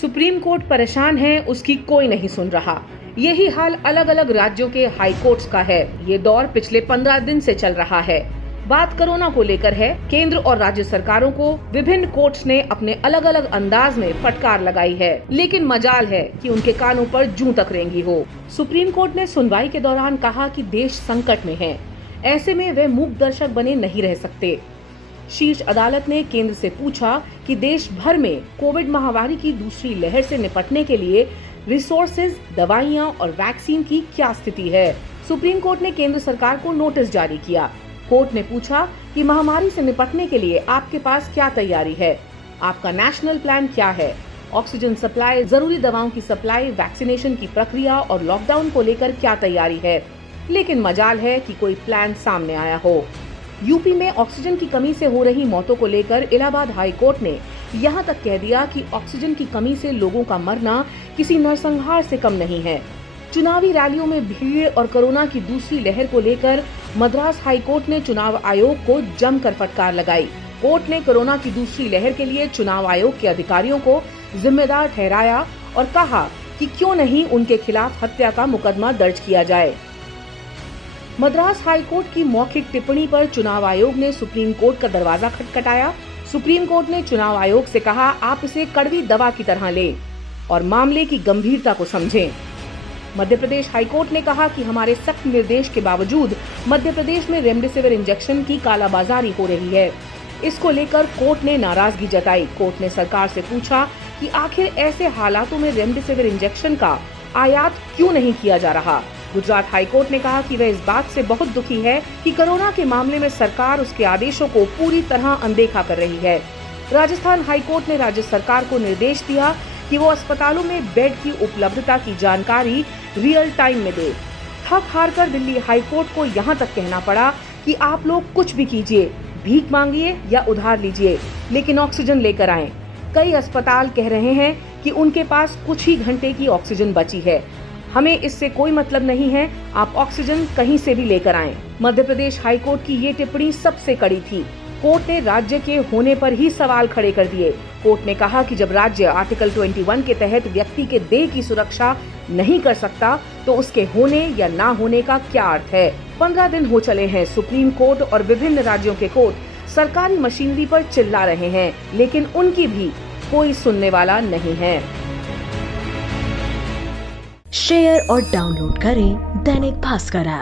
Supreme court परेशान है, उसकी कोई नहीं सुन रहा। यही हाल अलग अलग राज्यों के हाई कोर्ट्स का है। ये दौर पिछले 15 दिन से चल रहा है। बात कोरोना को लेकर है। केंद्र और राज्य सरकारों को विभिन्न कोर्ट्स ने अपने अलग अलग अंदाज में फटकार लगाई है, लेकिन मजाल है कि उनके कानों पर जूं तक रेंगी हो। सुप्रीम कोर्ट ने सुनवाई के दौरान कहा कि देश संकट में है, ऐसे में वे मूक दर्शक बने नहीं रह सकते। शीर्ष अदालत ने केंद्र से पूछा कि देश भर में कोविड महामारी की दूसरी लहर से निपटने के लिए रिसोर्सेज, दवाइयां और वैक्सीन की क्या स्थिति है। सुप्रीम कोर्ट ने केंद्र सरकार को नोटिस जारी किया। कोर्ट ने पूछा कि महामारी से निपटने के लिए आपके पास क्या तैयारी है, आपका नेशनल प्लान क्या है, ऑक्सीजन सप्लाई, जरूरी दवाओं की सप्लाई, वैक्सीनेशन की प्रक्रिया और लॉकडाउन को लेकर क्या तैयारी है। लेकिन मजाल है कि कोई प्लान सामने आया हो। यूपी में ऑक्सीजन की कमी से हो रही मौतों को लेकर इलाहाबाद हाई कोर्ट ने यहां तक कह दिया कि ऑक्सीजन की कमी से लोगों का मरना किसी नरसंहार से कम नहीं है। चुनावी रैलियों में भीड़ और कोरोना की दूसरी लहर को लेकर मद्रास हाई कोर्ट ने चुनाव आयोग को जमकर फटकार लगाई। कोर्ट ने कोरोना की दूसरी लहर के लिए चुनाव आयोग के अधिकारियों को जिम्मेदार ठहराया और कहा कि क्यों नहीं उनके खिलाफ हत्या का मुकदमा दर्ज किया जाए। मद्रास हाई कोर्ट की मौखिक टिप्पणी पर चुनाव आयोग ने सुप्रीम कोर्ट का दरवाजा खटखटाया। सुप्रीम कोर्ट ने चुनाव आयोग से कहा, आप इसे कड़वी दवा की तरह लें और मामले की गंभीरता को समझें। मध्य प्रदेश हाई कोर्ट ने कहा कि हमारे सख्त निर्देश के बावजूद मध्य प्रदेश में रेमडेसिविर इंजेक्शन की कालाबाजारी हो रही है। इसको लेकर कोर्ट ने नाराजगी जताई। कोर्ट ने सरकार से पूछा कि आखिर ऐसे हालातों में रेमडेसिविर इंजेक्शन का आयात क्यों नहीं किया जा रहा। गुजरात हाई कोर्ट ने कहा कि वह इस बात से बहुत दुखी है कि कोरोना के मामले में सरकार उसके आदेशों को पूरी तरह अनदेखा कर रही है। राजस्थान हाई कोर्ट ने राज्य सरकार को निर्देश दिया कि वो अस्पतालों में बेड की उपलब्धता की जानकारी रियल टाइम में दे। थक हार कर दिल्ली हाई कोर्ट को यहाँ तक कहना पड़ा कि आप लोग कुछ भी कीजिए, भीख मांगिए या उधार लीजिए, लेकिन ऑक्सीजन लेकर आएं। कई अस्पताल कह रहे हैं कि उनके पास कुछ ही घंटे की ऑक्सीजन बची है। हमें इससे कोई मतलब नहीं है, आप ऑक्सीजन कहीं से भी लेकर आएं। मध्य प्रदेश हाई कोर्ट की ये टिप्पणी सबसे कड़ी थी। कोर्ट ने राज्य के होने पर ही सवाल खड़े कर दिए। कोर्ट ने कहा कि जब राज्य आर्टिकल 21 के तहत व्यक्ति के देह की सुरक्षा नहीं कर सकता तो उसके होने या ना होने का क्या अर्थ है। 15 दिन हो चले हैं सुप्रीम कोर्ट और विभिन्न राज्यों के कोर्ट सरकारी मशीनरी पर चिल्ला रहे हैं, लेकिन उनकी भी कोई सुनने वाला नहीं है। शेयर और डाउनलोड करें दैनिक भास्कर ऐप।